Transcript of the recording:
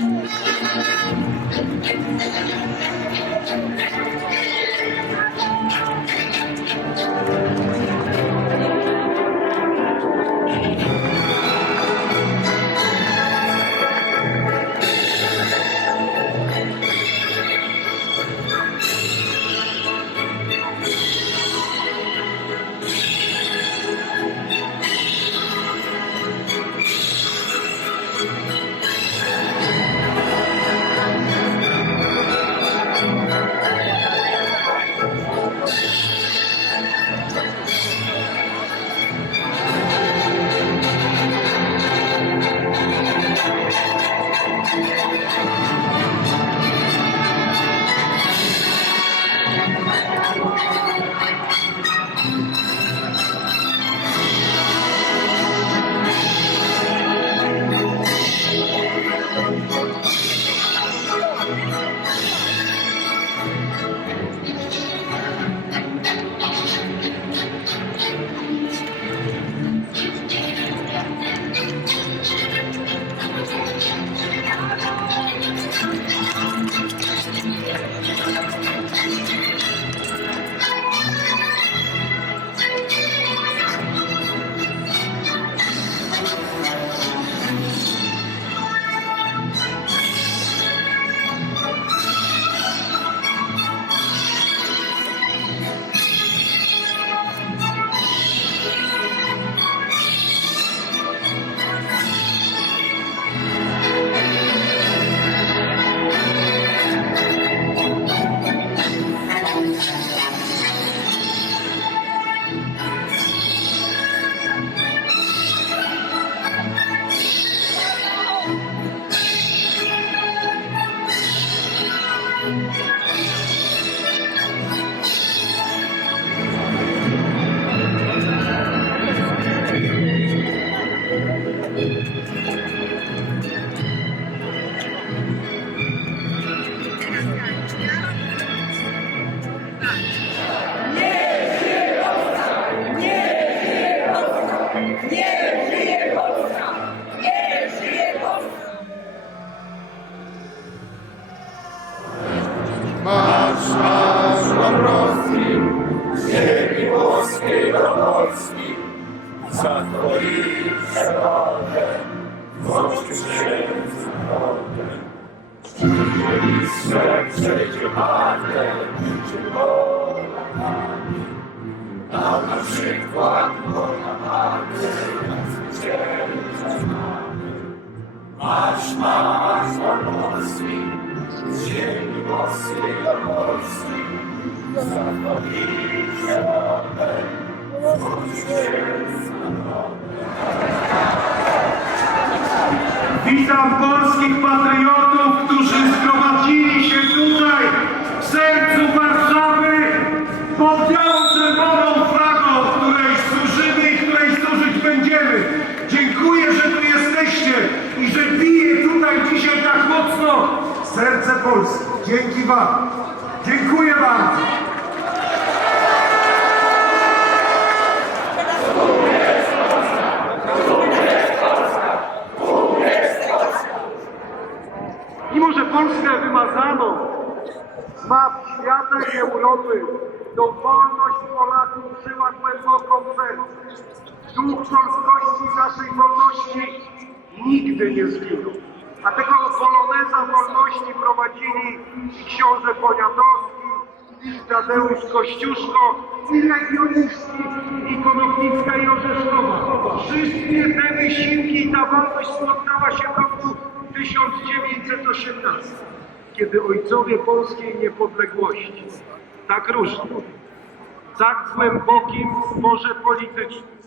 Thank you. うん。Z ziemi włoskiej do Polski, za twoim przewodem, włączył się z narodem. Ziemi swe przejdzie partem, czy Polakami, dał nam przykład Bonaparte, jak zwycięża z nami. Marsz, marsz Dąbrowski, z ziemi włoskiej do Polski, Witam polskich patriotów, którzy zgromadzili się tutaj w sercu Warszawy pod białą czerwoną flagą, której służymy i której służyć będziemy. Dziękuję, że tu jesteście i że bije tutaj dzisiaj tak mocno serce Polski. Dzięki Wam. Dziękuję bardzo. Mimo, że Z map świata i Europy, to wolność Polaków żyła głęboko w. Duch polskości naszej wolności nigdy nie zginął. A tego poloneza wolności prowadzili i książę Poniatowski, i Tadeusz Kościuszko, i Legioniści, i Konopnicka i Orzeszkowa. Wszystkie te wysiłki i ta wolność spotkała się w roku 1918, kiedy ojcowie polskiej niepodległości, tak różni, tak głębokim w politycznym,